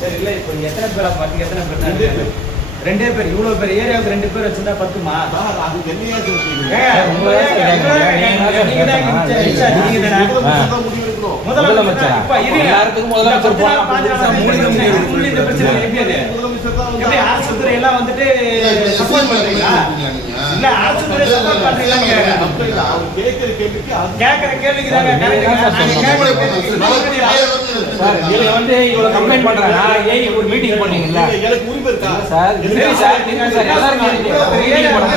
சரி இல்ல இப்போ எத்தனை பேரா பாத்தீங்க? எத்தனை பேர்? ரெண்டே பேர். இவ்வளவு பேர் ஏரியாவுக்கு 2 பேர் வச்சிருந்தா பத்துமா? அது என்னையா சொல்றீங்க? முதலமைச்சர் இப்ப இது எல்லாருக்கும் முதலமைச்சர் எப்படி அரசு துறை எல்லாம் வந்துட்டு சப்போர்ட் பண்றீங்களா? இல்ல அரசு துறை சப்போர்ட் பண்றீங்க. கேக்குற கேள்விக்கு தாங்க நீங்க வந்து இவ்வளவு கம்ப்ளைண்ட் பண்றாங்க. ஏய் ஒரு மீட்டிங் போட்டீங்கல்ல? எனக்கு உரிமை இருக்கா சார்? சரி சார், நீங்க சார் எல்லாரும் மீட்டிங் போடுங்க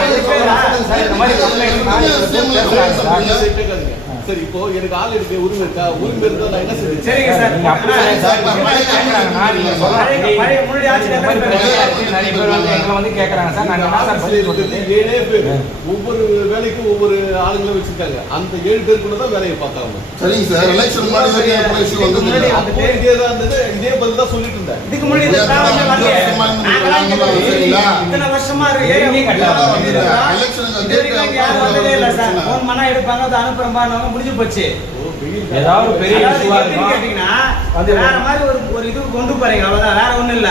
சார். இந்த மாதிரி கம்ப்ளைண்ட் சரி, இப்போ எனக்கு ஆள் எடுக்க உரிமை இருக்கா? உரிமை இருந்தா நான் என்ன செய்வேன்? சரிங்க சார், நீங்க அப்படியே சார் கேக்குறாங்க. நீங்க சொல்றீங்க முன்னாடி ஆட்சி நிறைய பேர் வந்து எங்களை வந்து கேக்குறாங்க சார். நாங்க என்ன சார் பதில் சொல்றது? 7 பேர் ஒவ்வொரு வேலைக்கும் ஒவ்வொரு ஆளுங்களை வச்சிருக்காங்க. அந்த 7 பேருக்குள்ள தான் வேலையை பார்த்தாங்க. சரிங்க சார், எலெக்ஷன் முன்னாடி இதே தான் இருந்தது. இதே பதில் தான் சொல்லிட்டு இருந்தேன். இதுக்கு முன்னாடி இந்த ப்ராப்ளம் வரலையே. இத்தனை வருஷமா ஃபோன் பண்ணா எடுப்பாங்க, அதை அனுப்புறோம், முடிஞ்சு போச்சு. ஏதாவது பெரிய கேட்டீங்கன்னா வேற மாதிரி ஒரு இது கொண்டு போறீங்க, அவ்வளவுதான், வேற ஒண்ணும் இல்ல.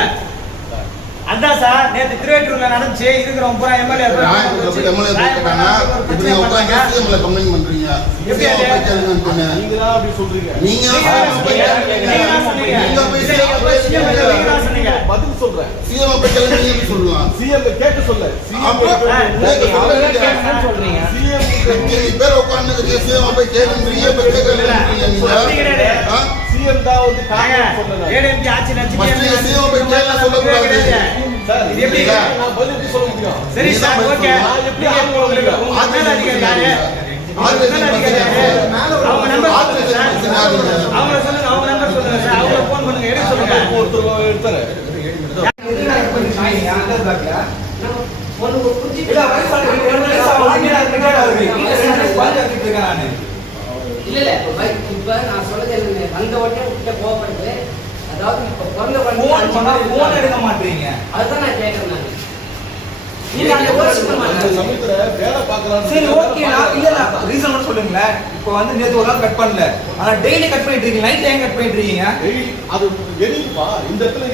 அதான் சார் நேற்று திருவேற்றூர்ல நடந்துச்சு. இருக்கிறவங்க பூரா எம்எல்ஏ பதில் சொல்றேன். சொல்லலாம் சிஎம் கேட்க சொல்ல பேர் உட்கார்ந்து சிஎம் போய் கேட்குறீங்க. சிஎம் தான் வந்து ஏடிஎம்கே ஆட்சி சார், இது எப்படி நான் பதில் எப்படி சொல்ல முடியும்? சரி சார், ஓகே. நான் எப்படி ஆளுங்களுக்கு உங்க மேல அதிகாரி யாரு? அவங்க நம்பர் சொல்லுங்க சார். அவங்க சொல்லுங்க, அவங்க நம்பர் சொல்லுங்க சார். அவங்க ஃபோன் பண்ணுங்க, எடுக்க சொல்லுங்க. ஒருத்தர் எடுத்தாரு. இல்ல இப்ப நான் சொல்றது என்ன, வந்த உடனே உள்ள கோவப்படுது. அதாவது இப்ப பிறந்த போன் எடுக்க மாட்டீங்க. அதுதான் நான் கேட்கறேன். நீங்க அந்த யோசிக்க மாட்டீங்க. சமயத்துல வேலை பார்க்கறாங்க. சரி ஓகே, நான் இல்ல ரீசன் மட்டும் சொல்லுங்களே. இப்போ வந்து நேத்து ஒரு நாள் கட் பண்ணல, ஆனா டெய்லி கட் பண்ணிட்டு இருக்கீங்க. நைட் ஏன் கட் பண்ணிட்டு இருக்கீங்க? அது எரியுப்பா, இந்த இடத்துல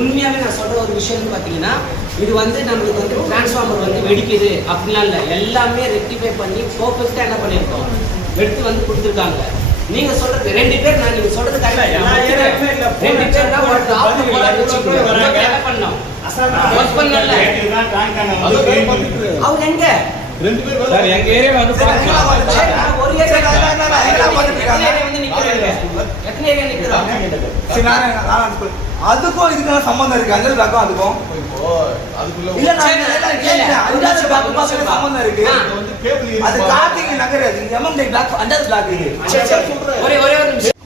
உண்மையாவே நான் சொல்ற ஒரு விஷயம் பாத்தீங்கன்னா, இது வந்து நம்மளுக்கு வந்து டிரான்ஸ்ஃபார்மர் வந்து வெடிக்குது அப்படிலாம் இல்லை. எல்லாமே ரெக்டிஃபை பண்ணி பர்ஃபெக்டா என்ன பண்ணிருக்கோம், எடுத்து வந்து கொடுத்துருக்காங்க. நீங்க சொல்றது 2 பேர், நான் நீங்க சொல்றது கரெக்டா. 2 பேர் தான் ஒரு ஆஃப் என்ன பண்ணோம், ஒர்க் பண்ணல. அவங்க எங்க 2 பேர் சார் எங்க ஏரியால வந்து பாருங்க. ஒரு ஏரியா வந்து நிக்கிறாங்க. எத்தனை ஏரியா நிக்கிறாங்க? சரி நான் அதுக்கும் இதுக்கு சம்பந்தம் இருக்கு. அந்த ரகம் அதுக்கும் இல்ல சம்பந்தம் இருக்கு. அது கார்த்திகை நகர், அது எம்எம்டி பிளாக், அண்டர் பிளாக். ஒரே ஒரு நிமிஷம்.